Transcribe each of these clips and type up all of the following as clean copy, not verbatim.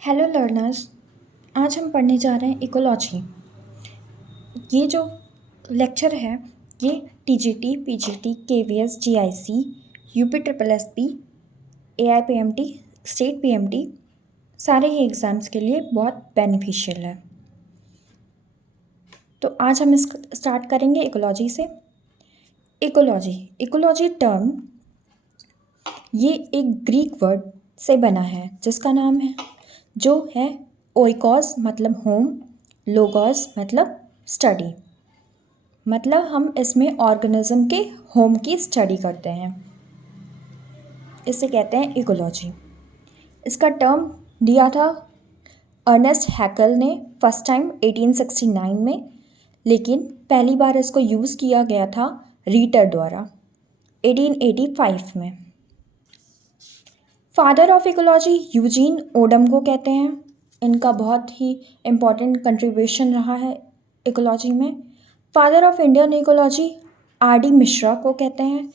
Hello learners. आज हम पढ़ने जा रहे हैं इकोलॉजी। ये जो लेक्चर है ये TGT, PGT, KVS, GIC, UP triple SP, AIPMT, state PMT सारे ही एग्ज़ाम्स के लिए बहुत बेनिफिशियल है। तो आज हम स्टार्ट करेंगे इकोलॉजी से। इकोलॉजी टर्म ये एक ग्रीक वर्ड से बना है जिसका नाम है जो है ओइकॉस मतलब होम, लोगॉस मतलब स्टडी। मतलब हम इसमें ऑर्गेनिज्म के होम की स्टडी करते हैं, इसे कहते हैं इकोलॉजी। इसका टर्म दिया था अर्नेस्ट हैकल ने फर्स्ट टाइम 1869 में, लेकिन पहली बार इसको यूज़ किया गया था रीटर द्वारा 1885 में। Father of ecology Eugene Odum को कहते हैं। इनका बहुत ही इम्पॉर्टेंट कंट्रीब्यूशन रहा है इकोलॉजी में। Father of Indian ecology RD. Mishra को कहते हैं,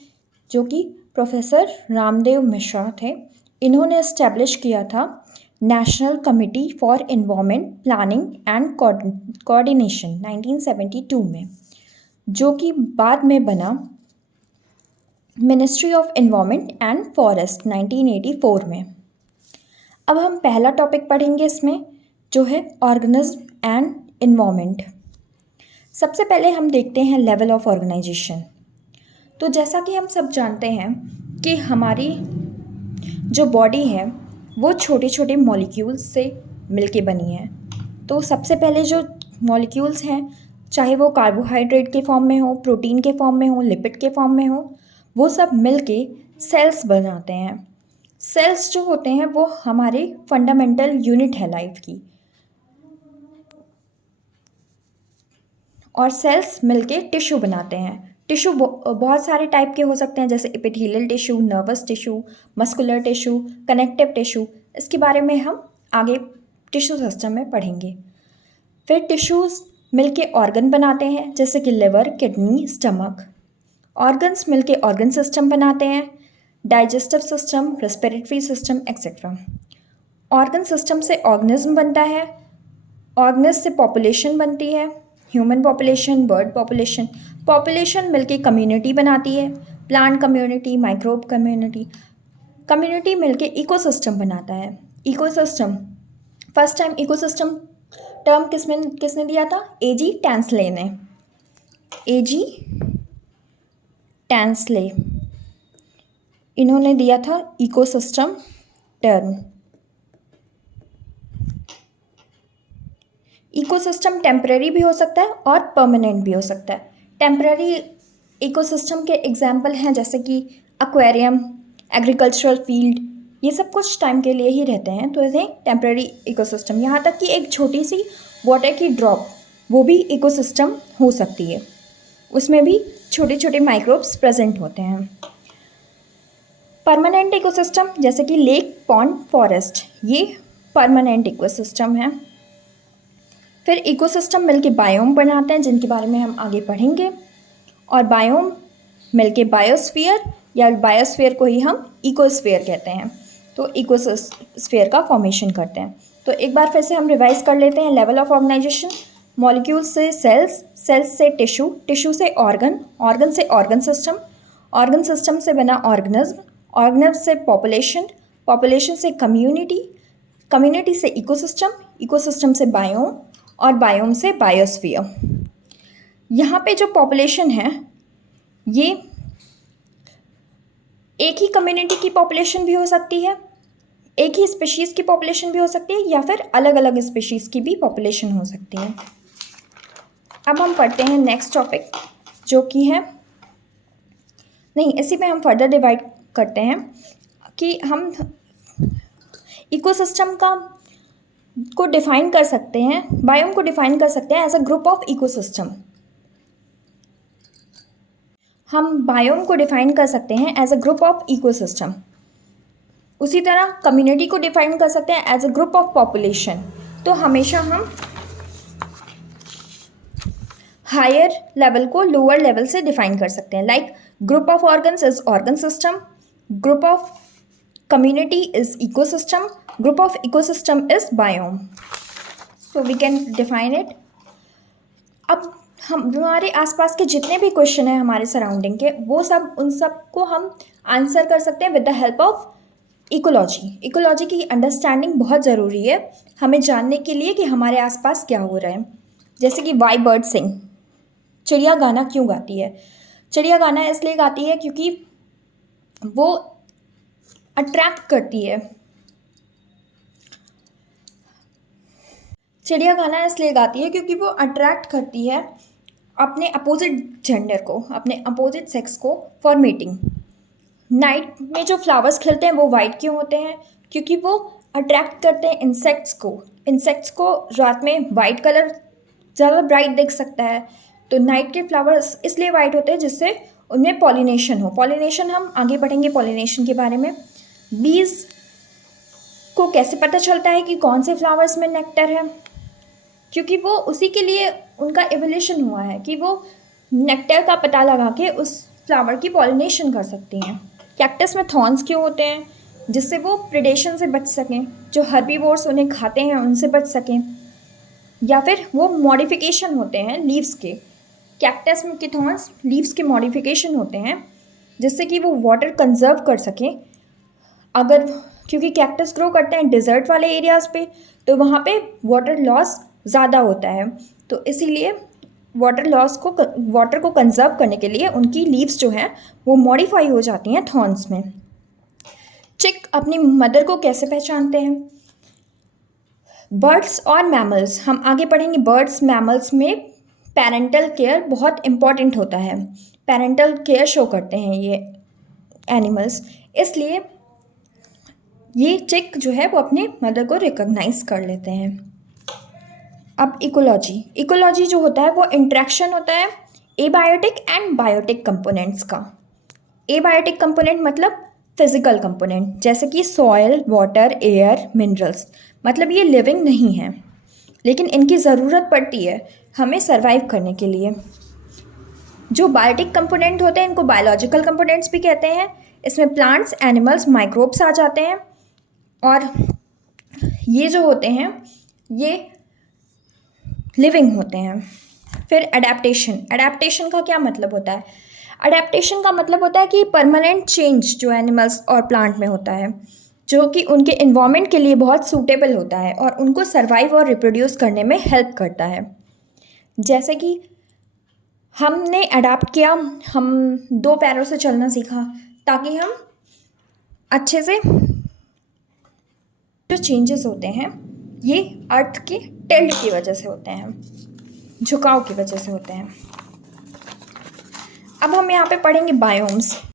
जो कि प्रोफेसर रामदेव मिश्रा थे। इन्होंने इस्टेब्लिश किया था national committee for environment planning and coordination 1972 में, जो कि बाद में बना ministry of environment and forest 1984 में। अब हम पहला टॉपिक पढ़ेंगे इसमें, जो है ऑर्गेनिज्म एंड एनवायरनमेंट। सबसे पहले हम देखते हैं लेवल ऑफ ऑर्गेनाइजेशन। तो जैसा कि हम सब जानते हैं कि हमारी जो बॉडी है वो छोटे छोटे मॉलिक्यूल्स से मिलके बनी है। तो सबसे पहले जो मॉलिक्यूल्स हैं, चाहे वो कार्बोहाइड्रेट के फॉर्म में हो, प्रोटीन के फॉर्म में हो, लिपिड के फॉर्म में हो, वो सब मिलके सेल्स बनाते हैं। सेल्स जो होते हैं वो हमारे फंडामेंटल यूनिट है लाइफ की, और सेल्स मिलके टिश्यू बनाते हैं। टिश्यू बहुत सारे टाइप के हो सकते हैं, जैसे epithelial tissue, nervous tissue, muscular tissue, connective tissue. इसके बारे में हम आगे टिश्यू सिस्टम में पढ़ेंगे। फिर टिश्यूज़ मिलके ऑर्गन बनाते हैं, जैसे कि लिवर, किडनी, स्टमक। ऑर्गन्स मिलके ऑर्गन सिस्टम बनाते हैं, digestive system, respiratory system etcetera. Organ system से ऑर्गेनिज्म बनता है, ऑर्गेनिज्म से पॉपुलेशन बनती है, human population, bird population. Population मिलके कम्युनिटी बनाती है, plant community, microbe community. Community मिलके इकोसिस्टम बनाता है। Ecosystem first time ecosystem term किसने दिया था? ए.जी. टैंसले ने। ए.जी. टैंसले इन्होंने दिया था इकोसिस्टम टर्म। इकोसिस्टम टेम्परेरी भी हो सकता है और परमानेंट भी हो सकता है। टेम्परेरी इकोसिस्टम के एग्जाम्पल हैं जैसे कि एक्वेरियम, एग्रीकल्चरल फील्ड, ये सब कुछ टाइम के लिए ही रहते हैं, तो इन्हें टेम्परेरी इकोसिस्टम। यहाँ तक कि एक छोटी सी वाटर की ड्रॉप वो भी इकोसिस्टम हो सकती है, उसमें भी छोटे छोटे माइक्रोब्स प्रेजेंट होते हैं। परमानेंट इकोसिस्टम जैसे कि लेक, पॉन्ड, फॉरेस्ट, ये परमानेंट इकोसिस्टम है। फिर इकोसिस्टम मिलके बायोम बनाते हैं, जिनके बारे में हम आगे पढ़ेंगे। और बायोम मिलके बायोस्फीयर, या बायोस्फीयर को ही हम इकोस्फीयर कहते हैं। तो इकोस्फीयर का फॉर्मेशन करते हैं। तो एक बार फिर से हम रिवाइज कर लेते हैं लेवल ऑफ ऑर्गेनाइजेशन। मॉलिक्यूल से सेल्स, सेल्स से टिश्यू, टिश्यू से ऑर्गन, ऑर्गन से ऑर्गन सिस्टम, ऑर्गन सिस्टम से बना ऑर्गेनिज्म, ऑर्गेनिज्म से पॉपुलेशन, पॉपुलेशन से कम्युनिटी, कम्युनिटी से इकोसिस्टम, इकोसिस्टम से बायोम, और बायोम से बायोस्फीयर। यहाँ पे जो पॉपुलेशन है ये एक ही कम्युनिटी की पॉपुलेशन भी हो सकती है, एक ही स्पीशीज़ की पॉपुलेशन भी हो सकती है, या फिर अलग अलग स्पीशीज़ की भी पॉपुलेशन हो सकती है। अब हम पढ़ते हैं नेक्स्ट टॉपिक, जो कि है इसी में हम फर्दर डिवाइड करते हैं कि हम इकोसिस्टम को डिफाइन कर सकते हैं, बायोम को डिफाइन कर सकते हैं as a group of ecosystem. हम बायोम को डिफाइन कर सकते हैं as a group of ecosystem. उसी तरह कम्युनिटी को डिफाइन कर सकते हैं as a group of population. तो हमेशा हम हायर लेवल को लोअर लेवल से डिफाइन कर सकते हैं। Like group of organs is organ system, group of community is ecosystem, Group of ecosystem is biome. So we can define it. अब हम हमारे आसपास के जितने भी क्वेश्चन हैं हमारे सराउंडिंग के, वो सब उन सब को हम आंसर कर सकते हैं with the help of ecology. Ecology की अंडरस्टैंडिंग बहुत ज़रूरी है हमें जानने के लिए कि हमारे आसपास क्या हो रहा है. जैसे कि वाई बर्ड सिंग, चिड़िया गाना क्यों गाती है? चिड़िया गाना इसलिए गाती है क्योंकि वो अट्रैक्ट करती है. चिड़िया गाना इसलिए गाती है क्योंकि वो अट्रैक्ट करती है अपने अपोजिट जेंडर को, अपने अपोजिट सेक्स को फॉर मीटिंग. नाइट में जो फ्लावर्स खिलते हैं वो वाइट क्यों होते हैं? क्योंकि वो अट्रैक्ट करते हैं इंसेक्ट्स को. इंसेक्ट्स को रात में वाइट कलर ज़्यादा ब्राइट दिख सकता है, तो नाइट के फ्लावर्स इसलिए वाइट होते हैं जिससे उनमें पॉलिनेशन हो. पॉलिनेशन हम आगे बढ़ेंगे पॉलिनेशन के बारे में. बीज को कैसे पता चलता है कि कौन से फ्लावर्स में नेक्टर है? क्योंकि वो उसी के लिए उनका एवोल्यूशन हुआ है कि वो नेक्टर का पता लगा के उस फ्लावर की पॉलिनेशन कर सकती हैं. कैक्टस में थॉर्न्स क्यों होते हैं? जिससे वो प्रेडेशन से बच सकें, जो हर्बीवोर्स उन्हें खाते हैं उनसे बच सकें. या फिर वो मॉडिफिकेशन होते हैं लीव्स के. कैक्टस में के थॉर्न्स लीव्स के मॉडिफिकेशन होते हैं जिससे कि वो वाटर कंजर्व कर सकें. अगर क्योंकि कैक्टस ग्रो करते हैं डिज़र्ट वाले एरियाज़ पे, तो वहाँ पे वाटर लॉस ज़्यादा होता है, तो इसीलिए वाटर को कंजर्व करने के लिए उनकी लीव्स जो हैं वो मॉडिफाई हो जाती हैं थॉर्न्स में. चिक अपनी मदर को कैसे पहचानते हैं? बर्ड्स और मैमल्स, हम आगे पढ़ेंगे. बर्ड्स मैमल्स में पेरेंटल केयर बहुत इम्पॉर्टेंट होता है. पेरेंटल केयर शो करते हैं ये एनिमल्स, इसलिए ये चिक जो है वो अपने मदर को रिकॉग्नाइज कर लेते हैं. अब इकोलॉजी जो होता है वो इंट्रैक्शन होता है एबायोटिक एंड बायोटिक कंपोनेंट्स का. एबायोटिक कंपोनेंट मतलब फिजिकल कंपोनेंट, जैसे कि सॉयल, वाटर, एयर, मिनरल्स. मतलब ये लिविंग नहीं है लेकिन इनकी ज़रूरत पड़ती है हमें सर्वाइव करने के लिए. जो बायोटिक कंपोनेंट होते हैं इनको बायोलॉजिकल कंपोनेंट्स भी कहते हैं. इसमें प्लांट्स, एनिमल्स, माइक्रोब्स आ जाते हैं. और ये जो होते हैं ये लिविंग होते हैं. फिर अडेप्टेशन का क्या मतलब होता है? अडेप्टेशन का मतलब होता है कि परमानेंट चेंज जो एनिमल्स और प्लांट में होता है, जो कि उनके इन्वायरमेंट के लिए बहुत सूटेबल होता है और उनको सर्वाइव और रिप्रोड्यूस करने में हेल्प करता है. जैसे कि हमने अडाप्ट किया, हम 2 पैरों से चलना सीखा ताकि हम अच्छे से, जो चेंजेस होते हैं ये अर्थ के टिल्ट की वजह से होते हैं, झुकाव की वजह से होते हैं. अब हम यहाँ पे पढ़ेंगे बायोम्स.